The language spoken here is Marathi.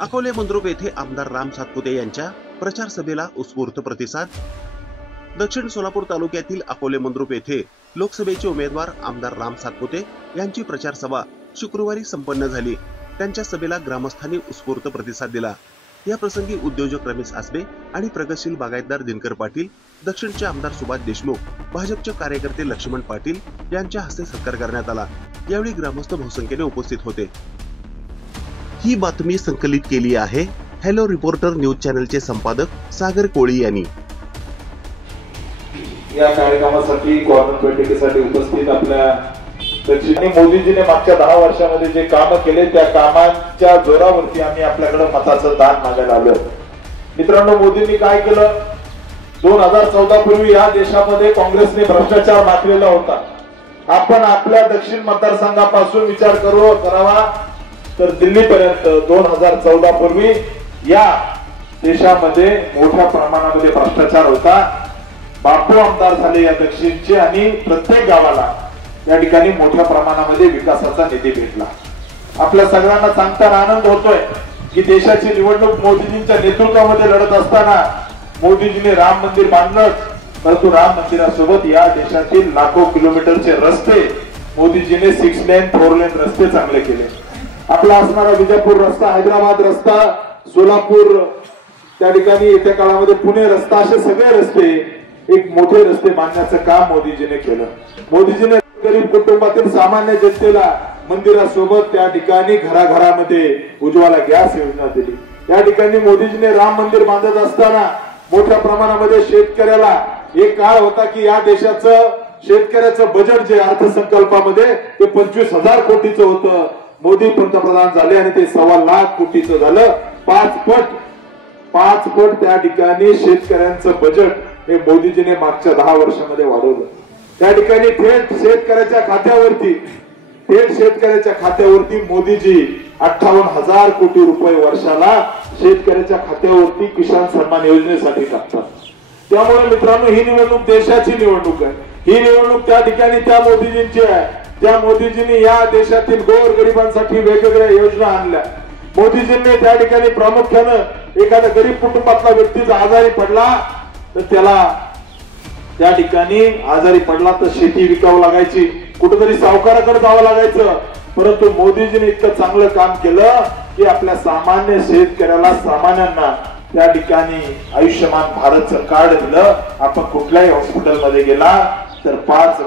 अकोले मंद्रुप येथे आमदार राम सातपुते यांच्या प्रचार सभेला उत्स्फूर्त प्रतिसाद। दक्षिण सोलापूर तालुक्यातील अकोले मंद्रुप येथे लोकसभेचे उमेदवार आमदार राम सातपुते यांची प्रचार सभा शुक्रवारी संपन्न झाली। त्यांच्या सभेला ग्रामस्थांनी उत्स्फूर्त प्रतिसाद दिला। या प्रसंगी उद्योजक रमेश आसबे आणि प्रगतशील बागायतदार दिनकर पाटील, दक्षिणचे आमदार सुभाष देशमुख, भाजपचे कार्यकर्ते लक्ष्मण पाटील यांच्या हस्ते सत्कार करण्यात आला। यावेळी ग्रामस्थ बहुसंख्येने उपस्थित होते। ही बातमी संकलित केली आहे हॅलो रिपोर्टर न्यूज चॅनलचे संपादक सागर कोळी यांनी। या कार्यक्रमासाठी कॉर्नर बैठकीसाठी उपस्थित आपल्या दक्षिणी मोदीजीने मागच्या 10 वर्षांमध्ये जे काम केले त्या कामांच्या जोरावरती आम्ही आपल्याकडे मताचं दान मागायला आलो। मित्रांनो, मोदींनी काय केलं? 2014 पूर्वी या देशामध्ये काँग्रेसने भ्रष्टाचार माखलेला होता। आपण आपल्या दक्षिण मतदारसंघापासून विचार करावा तर दिल्लीपर्यंत 2014 पूर्वी या देशामध्ये मोठ्या प्रमाणामध्ये भ्रष्टाचार होता। बापू आमदार झाले या दक्षिणचे आणि प्रत्येक गावाला या ठिकाणी मोठ्या प्रमाणामध्ये विकासाचा निधी भेटला। आपल्या सगळ्यांना सांगताना आनंद होतोय की देशाची निवडणूक मोदीजींच्या नेतृत्वामध्ये लढत असताना मोदीजीने राम मंदिर बांधलं, परंतु राम मंदिरासोबत या देशातील लाखो किलोमीटरचे रस्ते मोदीजीने 6 लेन 4 लेन रस्ते चांगले केले। आपला असणारा विजापूर रस्ता, हैदराबाद रस्ता, सोलापूर, त्या ठिकाणी येत्या काळामध्ये पुणे रस्ता, असे सगळे रस्ते एक मोठे रस्ते बांधण्याचं काम मोदीजीने केलं। मोदीजीने गरीब कुटुंबातील सामान्य जनतेला मंदिरासोबत त्या ठिकाणी घराघरामध्ये उज्ज्वला गॅस योजना दिली। त्या ठिकाणी मोदीजीने राम मंदिर बांधत असताना मोठ्या प्रमाणामध्ये शेतकऱ्याला, एक काळ होता की या देशाचं शेतकऱ्याचं बजेट जे अर्थसंकल्पामध्ये ते 25,000 कोटीचं होतं। मोदी पंतप्रधान झाले आणि ते 1.25 लाख कोटीचं झालं। 5 पट त्या ठिकाणी शेतकऱ्यांचं बजेट हे मोदीजीने मागच्या 10 वर्षांमध्ये वाढवलं। त्या ठिकाणी थेट शेतकऱ्याच्या खात्यावरती मोदीजी 58,000 कोटी रुपये वर्षाला शेतकऱ्याच्या खात्यावरती किसान सन्मान योजनेसाठी टाकतात। त्यामुळे मित्रांनो, ही निवडणूक देशाची निवडणूक आहे। ही निवडणूक त्या ठिकाणी त्या मोदीजींची आहे। त्या मोदीजींनी या देशातील गोरगरिबांसाठी वेगवेगळ्या योजना आणल्या। मोदीजींनी त्या ठिकाणी प्रामुख्यानं एखाद्या गरीब कुटुंबातला व्यक्ती जर आजारी पडला तर त्याला त्या ठिकाणी आजारी पडला तर शेती विकावं लागायची, कुठेतरी सावकाराकडे जावं लागायचं। परंतु मोदीजीने इतकं चांगलं काम केलं की आपल्या सामान्य शेतकऱ्याला, सामान्यांना त्या ठिकाणी आयुष्यमान भारतचं कार्ड दिलं। आपण कुठल्याही हॉस्पिटलमध्ये गेला तर 5